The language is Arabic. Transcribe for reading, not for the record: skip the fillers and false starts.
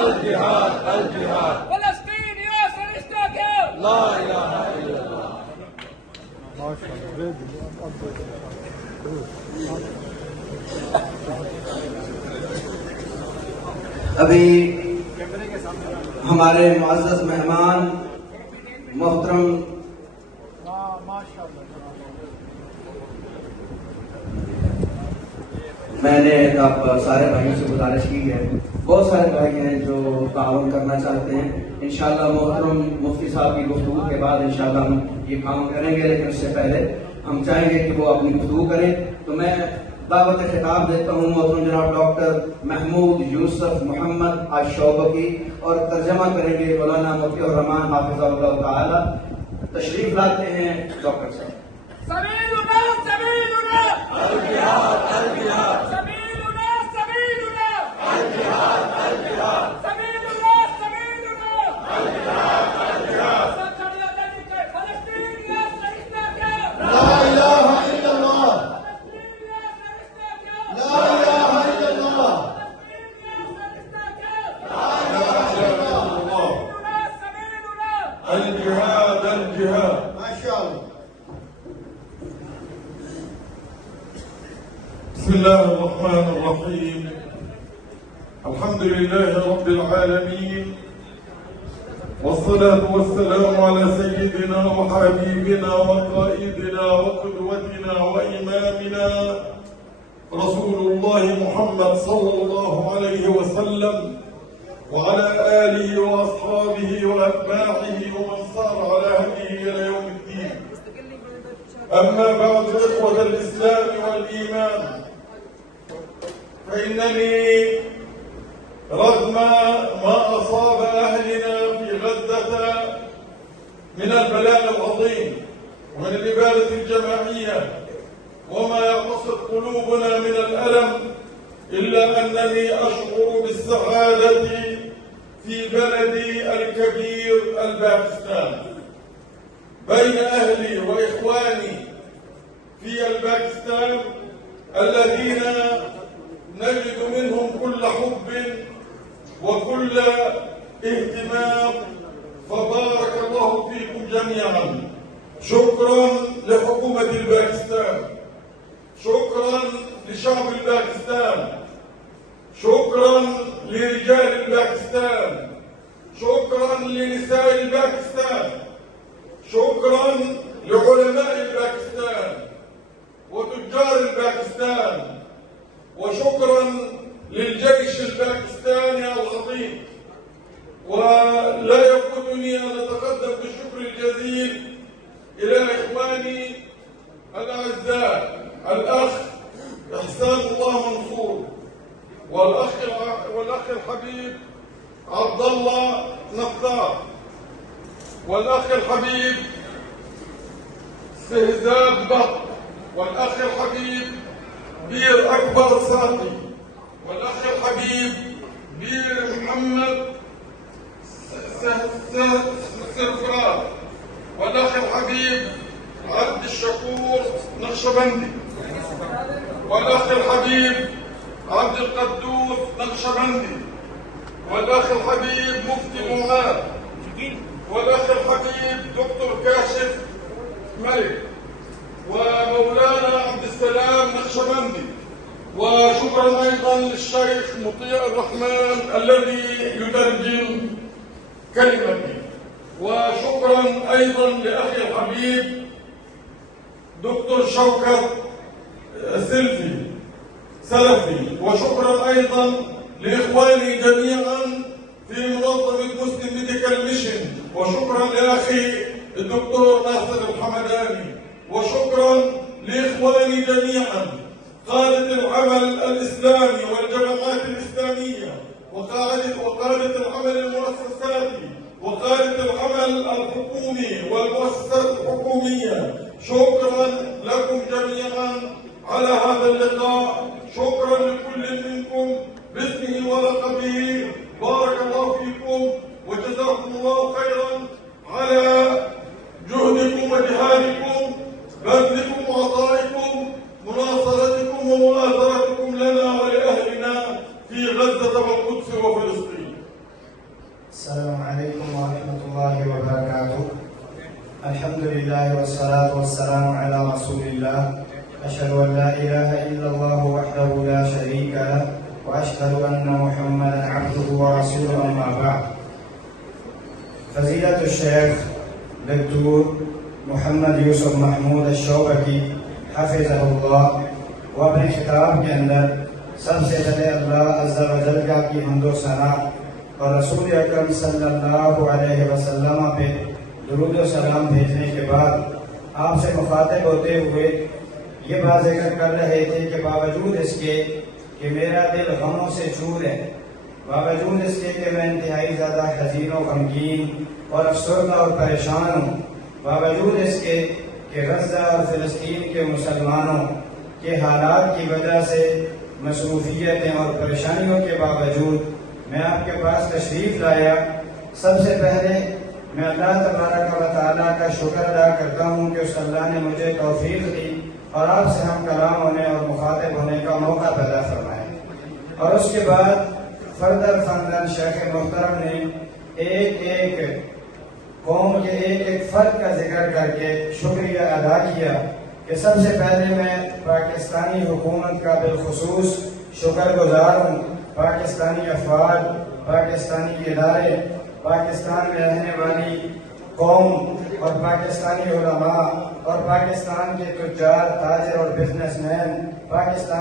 الجهاد الجهاد. فلسطين ياسر اشتاق. لا إله إلا الله. अभी हमारे मुअज़्ज़ज़ मेहमान मोहतरम मैंने अब सारे भाइयों से गुजारिश की है, बहुत सारे भाई हैं जो ताउन करना चाहते हैं। इंशाअल्लाह मोहतरम मुफ्ती साहब की गुफ्तगू के बाद इंशाअल्लाह हम ये काम करेंगे, लेकिन उससे पहले हम चाहेंगे कि वो अपनी गुफ्तगू करें। तो मैं दावत खिताब देता हूँ मोहतरम जनाब डॉक्टर महमूद यूसुफ मोहम्मद अशौबकी, और तर्जमा करेंगे मौलाना मुफ्ती और रहमान हाफिज़हुल्लाह ताला। तशरीफ लाते हैं डॉक्टर साहब। सबीलुना सबीलुना الجهاد الجهاد. सबीलुना सबीलुना الجهاد الجهاد. सबीलुना सबीलुना الجهاد الجهاد. فلسطين ياسر اشتاق. لا إله إلا الله. فلسطين ياسر اشتاق. لا إله إلا الله. الجهاد الجهاد. ما شاء الله. بسم الله الرحمن الرحيم. الحمد لله رب العالمين، والصلاة والسلام على سيدنا وحبيبنا وقائدنا وقدوتنا وإمامنا رسول الله محمد صلى الله عليه وسلم، وعلى آله وأصحابه وأتباعه ومن صار على هديه إلى يوم الدين. أما بعد، إخوة الإسلام والإيمان، فإنني رغم ما أصاب أهلنا في غزة من البلاء العظيم ومن الإبادة الجماعية وما يقصد قلوبنا من الألم، إلا أنني أشعر بالسعادة في بلدي الكبير الباكستان، بين أهلي وإخواني في الباكستان الذين نجد منهم كل حب وكل اهتمام، فبارك الله فيكم جميعا. شكرا لحكومة الباكستان، شكرا لشعب الباكستان، شكرا لرجال الباكستان، شكرا لنساء الباكستان، شكرا لعلماء الباكستان وتجار الباكستان، وشكرا للجيش الباكستاني العظيم. ولا يفوتني أن أتقدم بالشكر الجزيل إلى إخواني الأعزاء الأخ إحسان الله منصور، والأخ الحبيب عبد الله نقار، والأخ الحبيب سهزاد بط، والأخ الحبيب بير أكبر ساقي، والأخ الحبيب بير محمد سرفرار، والأخ الحبيب عبد الشكور نقشبندي، والأخ الحبيب عبد القدوس نقشبندي، والأخ الحبيب مفتي معاذ، والأخ الحبيب دكتور كاشف ملك، ومولانا عبد السلام نقشبندي. وشكرا أيضا للشيخ مطيع الرحمن الذي يترجم كلمتي. وشكرا أيضا لأخي الحبيب دكتور شوكت سلفي. وشكرا أيضا لإخواني جميعا في منظمة مسلم ميديكال ميشن، وشكرا لأخي الدكتور ناصر الحمداني، وشكرا لإخواني جميعا قادة العمل الإسلامي والجماعات الإسلامية، وقادة العمل المؤسساتي، وقادة العمل الحكومي والمؤسسات الحكومية. شكرا لكم جميعا على هذا اللقاء، شكرا لكل منكم باسمه ولقبه. بارك الله فيكم وجزاكم الله خيرا على جهدكم وجهادكم، بذلكم وعطائكم، مناصرتكم ومؤازرتكم لنا ولأهلنا في غزة والقدس وفلسطين. السلام علیکم ورحمۃ اللہ وبرکاتہ. الحمد للہ والصلاة والسلام علی رسول اللہ. اشہد ان لا الہ الا اللہ وحدہ لا شریک لہ واشہد ان محمدا عبدہ ورسولہ اما بعد. فضیلت الشیخ دکتور محمد یوسف محمود الشوبکی حفظہ اللہ وہ اپنے خطاب کے اندر سب سے پہلے اللہ عز و جل کا کی حمد و ثنا اور رسول اکرم صلی اللہ علیہ وسلم پہ درود و سلام بھیجنے کے بعد آپ سے مخاطب ہوتے ہوئے یہ بات ذکر کر رہے تھے کہ باوجود اس کے کہ میرا دل غموں سے چور ہے، باوجود اس کے کہ میں انتہائی زیادہ حزین و غمگین اور افسردہ اور پریشان ہوں، باوجود اس کے کہ غزہ اور فلسطین کے مسلمانوں کے حالات کی وجہ سے مصروفیتیں اور پریشانیوں کے باوجود میں آپ کے پاس تشریف لایا. سب سے پہلے میں اللہ تبارک و تعالیٰ کا شکر ادا کرتا ہوں کہ اس اللہ نے مجھے توفیق دی اور آپ سے ہم کلام ہونے اور مخاطب ہونے کا موقع پیدا فرمایا. اور اس کے بعد فردر فندن شیخ محترم نے ایک ایک قوم کے ایک ایک فرد کا ذکر کر کے شکریہ ادا کیا کہ سب سے پہلے میں پاکستانی حکومت کا بالخصوص شکر گزار ہوں. پاکستانی افراد، پاکستانی ادارے، پاکستان میں رہنے والی قوم اور پاکستانی علماء اور پاکستان کے تجار، تاجر اور بزنس مین، پاکستان